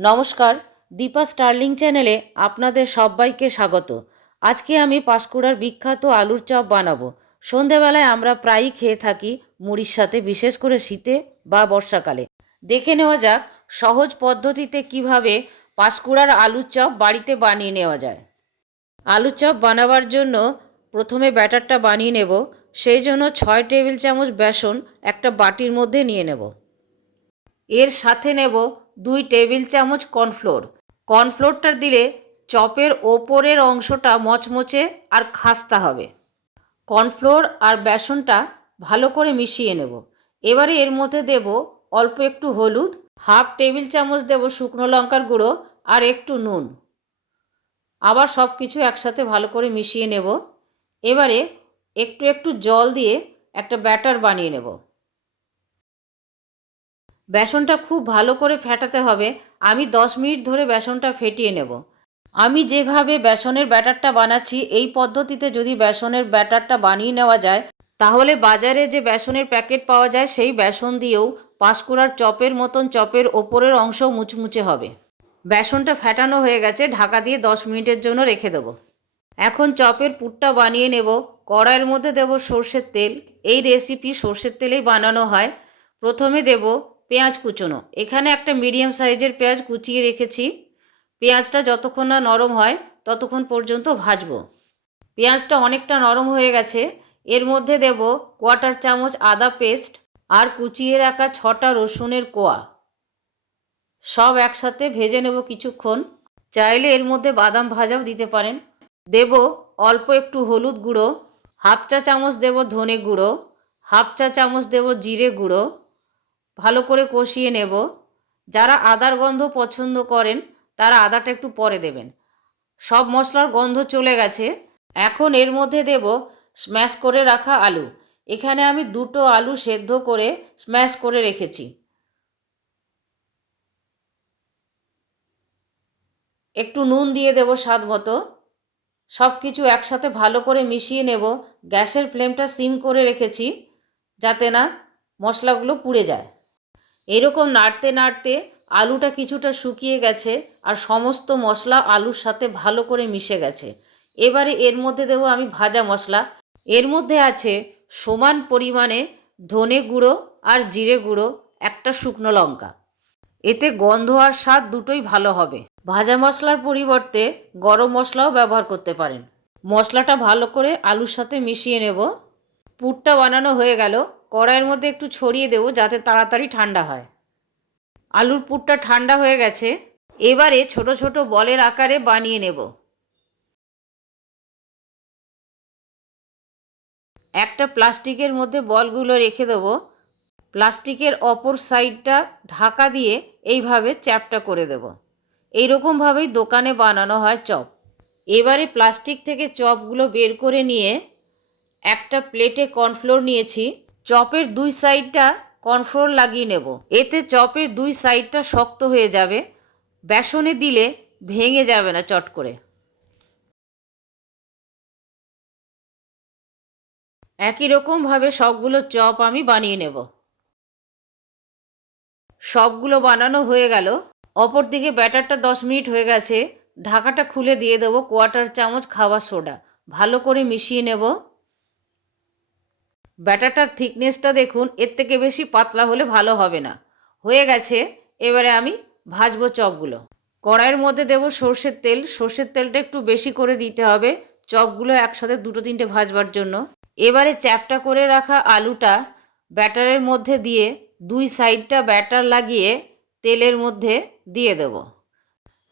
নমস্কার, দীপা স্টার্লিং চ্যানেলে আপনাদের সবাইকে স্বাগত। আজকে আমি পাঁশকুড়ার বিখ্যাত আলুর চপ বানাবো। সন্ধেবেলায় আমরা প্রায়ই খেয়ে থাকি মুড়ির সাথে, বিশেষ করে শীতে বা বর্ষাকালে। দেখে নেওয়া যাক সহজ পদ্ধতিতে কীভাবে পাঁশকুড়ার আলুর চপ বাড়িতে বানিয়ে নেওয়া যায়। আলুর চপ বানাবার জন্য প্রথমে ব্যাটারটা বানিয়ে নেব। সেই জন্য ছয় টেবিল চামচ বেসন একটা বাটির মধ্যে নিয়ে নেব। এর সাথে নেব দুই টেবিল চামচ কর্নফ্লোর। কর্নফ্লোরটা দিলে চপের ওপরের অংশটা মচমচে আর খাস্তা হবে। কর্নফ্লোর আর বেসনটা ভালো করে মিশিয়ে নেব। এবারে এর মধ্যে দেব অল্প একটু হলুদ, হাফ টেবিল চামচ দেব শুকনো লঙ্কার গুঁড়ো আর একটু নুন। আবার সব কিছু একসাথে ভালো করে মিশিয়ে নেব। এবারে একটু একটু জল দিয়ে একটা ব্যাটার বানিয়ে নেব। বেসনটা খুব ভালো করে ফেটাতে হবে। আমি দশ মিনিট ধরে বেসনটা ফেটিয়ে নেব। আমি যেভাবে বেসনের ব্যাটারটা বানাচ্ছি, এই পদ্ধতিতে যদি বেসনের ব্যাটারটা বানিয়ে নেওয়া যায়, তাহলে বাজারে যে বেসনের প্যাকেট পাওয়া যায়, সেই বেসন দিয়েও পাঁশকুড়ার চপের মতন চপের ওপরের অংশ মুচমুচে হবে। বেসনটা ফেটানো হয়ে গেছে, ঢাকা দিয়ে দশ মিনিটের জন্য রেখে দেবো। এখন চপের পুরটা বানিয়ে নেব। কড়াইয়ের মধ্যে দেব সর্ষের তেল। এই রেসিপি সর্ষের তেলেই বানানো হয়। প্রথমে দেব পেঁয়াজ কুচোনো। এখানে একটা মিডিয়াম সাইজের পেঁয়াজ কুচিয়ে রেখেছি। পেঁয়াজটা যতক্ষণ না নরম হয়, ততক্ষণ পর্যন্ত ভাজবো। পেঁয়াজটা অনেকটা নরম হয়ে গেছে। এর মধ্যে দেব কোয়াটার চামচ আদা পেস্ট আর কুচিয়ে রাখা ছটা রসুনের কোয়া। সব একসাথে ভেজে নেব কিছুক্ষণ। চাইলে এর মধ্যে বাদাম ভাজাও দিতে পারেন। দেব অল্প একটু হলুদ গুঁড়ো। হাফ চা চামচ দেব ধনে গুঁড়ো। হাফ চা চামচ দেব জিরে গুঁড়ো। ভালো করে কষিয়ে নেব। যারা আদার গন্ধ পছন্দ করেন, তারা আদাটা একটু পরে দেবেন। সব মশলার গন্ধ চলে গেছে। এখন এর মধ্যে দেব স্ম্যাশ করে রাখা আলু। এখানে আমি দুটো আলু সেদ্ধ করে স্ম্যাশ করে রেখেছি। একটু নুন দিয়ে দেব স্বাদ মতো। সব কিছু একসাথে ভালো করে মিশিয়ে নেব। গ্যাসের ফ্লেমটা সিম করে রেখেছি, যাতে না মশলাগুলো পুড়ে যায়। এরকম নাড়তে নাড়তে আলুটা কিছুটা শুকিয়ে গেছে আর সমস্ত মশলা আলুর সাথে ভালো করে মিশে গেছে। এবারে এর মধ্যে দেবো আমি ভাজা মশলা। এর মধ্যে আছে সমান পরিমাণে ধনে গুঁড়ো আর জিরে গুঁড়ো, একটা শুকনো লঙ্কা। এতে গন্ধ আর স্বাদ দুটোই ভালো হবে। ভাজা মশলার পরিবর্তে গরম মশলাও ব্যবহার করতে পারেন। মশলাটা ভালো করে আলুর সাথে মিশিয়ে নেব। পুরটা বানানো হয়ে গেল। কড়াইয়ের মধ্যে একটু ছড়িয়ে দেবো যাতে তাড়াতাড়ি ঠান্ডা হয়। আলুর পুরটা ঠান্ডা হয়ে গেছে। এবারে ছোট ছোট বলের আকারে বানিয়ে নেব। একটা প্লাস্টিকের মধ্যে বলগুলো রেখে দেবো। প্লাস্টিকের অপর সাইডটা ঢাকা দিয়ে এইভাবে চ্যাপটা করে দেব। এইরকমভাবেই দোকানে বানানো হয় চপ। এবারে প্লাস্টিক থেকে চপগুলো বের করে নিয়ে একটা প্লেটে কর্নফ্লোর নিয়েছি। চপের দুই সাইডটা কর্নফ্লোর লাগিয়ে নেব। এতে চপের দুই সাইডটা শক্ত হয়ে যাবে। বেসনে দিলে ভেঙে যাবে না চট করে। একই রকমভাবে সবগুলো চপ আমি বানিয়ে নেব। সবগুলো বানানো হয়ে গেল। অপর দিকে ব্যাটারটা দশ মিনিট হয়ে গেছে। ঢাকাটা খুলে দিয়ে দেবো কোয়াটার চামচ খাবার সোডা। ভালো করে মিশিয়ে নেব। ব্যাটারটার থিকনেসটা দেখুন, এর থেকে বেশি পাতলা হলে ভালো হবে না। হয়ে গেছে, এবারে আমি ভাজবো চপগুলো। কড়াইয়ের মধ্যে দেবো সর্ষের তেল। সর্ষের তেলটা একটু বেশি করে দিতে হবে চপগুলো একসাথে দুটো তিনটে ভাজবার জন্য। এবারে চ্যাপটা করে রাখা আলুটা ব্যাটারের মধ্যে দিয়ে দুই সাইডটা ব্যাটার লাগিয়ে তেলের মধ্যে দিয়ে দেব।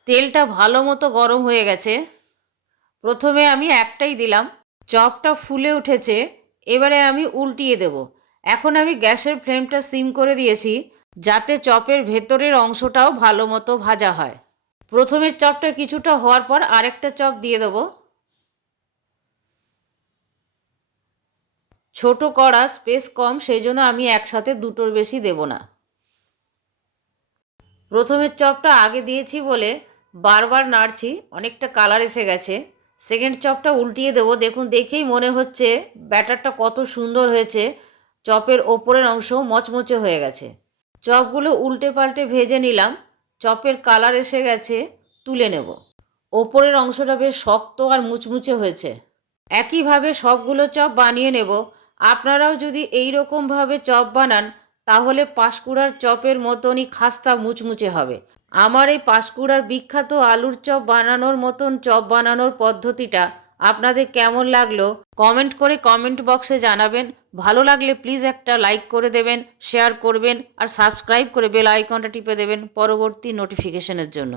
তেলটা ভালো মতো গরম হয়ে গেছে। প্রথমে আমি একটাই দিলাম। চপটা ফুলে উঠেছে এবারে আমি উল্টিয়ে দেব। এখন আমি গ্যাসের ফ্লেমটা সিম করে দিয়েছি, যাতে চপের ভেতরের অংশটাও ভালো মতো ভাজা হয়। প্রথমের চপটা কিছুটা হওয়ার পর আরেকটা চপ দিয়ে দেবো। ছোট কড়া স্পেস কম সেই জন্য আমি একসাথে দুটোর বেশি দেব না। প্রথমের চপটা আগে দিয়েছি বলে বারবার নাড়ছি, অনেকটা কালার এসে গেছে। সেকেন্ড চপটা উল্টিয়ে দেবো। দেখুন, দেখেই মনে হচ্ছে ব্যাটারটা কত সুন্দর হয়েছে। চপের ওপরের অংশ মচমচে হয়ে গেছে। চপগুলো উল্টে পাল্টে ভেজে নিলাম। চপের কালার এসে গেছে, তুলে নেব। ওপরের অংশটা বেশ শক্ত আর মুচমুচে হয়েছে। একইভাবে সবগুলো চপ বানিয়ে নেব। আপনারাও যদি এই রকমভাবে চপ বানান, তাহলে পাঁশকুড়ার চপের মতনই খাস্তা মুচমুচে হবে। আমার এই পাঁশকুড়ার বিখ্যাত আলুর চপ বানানোর মতন চপ বানানোর পদ্ধতিটা আপনাদের কেমন লাগল কমেন্ট করে কমেন্ট বক্সে জানাবেন। ভালো লাগলে প্লিজ একটা লাইক করে দেবেন, শেয়ার করবেন আর সাবস্ক্রাইব করে বেল আইকনটা টিপে দেবেন পরবর্তী নোটিফিকেশনের জন্য।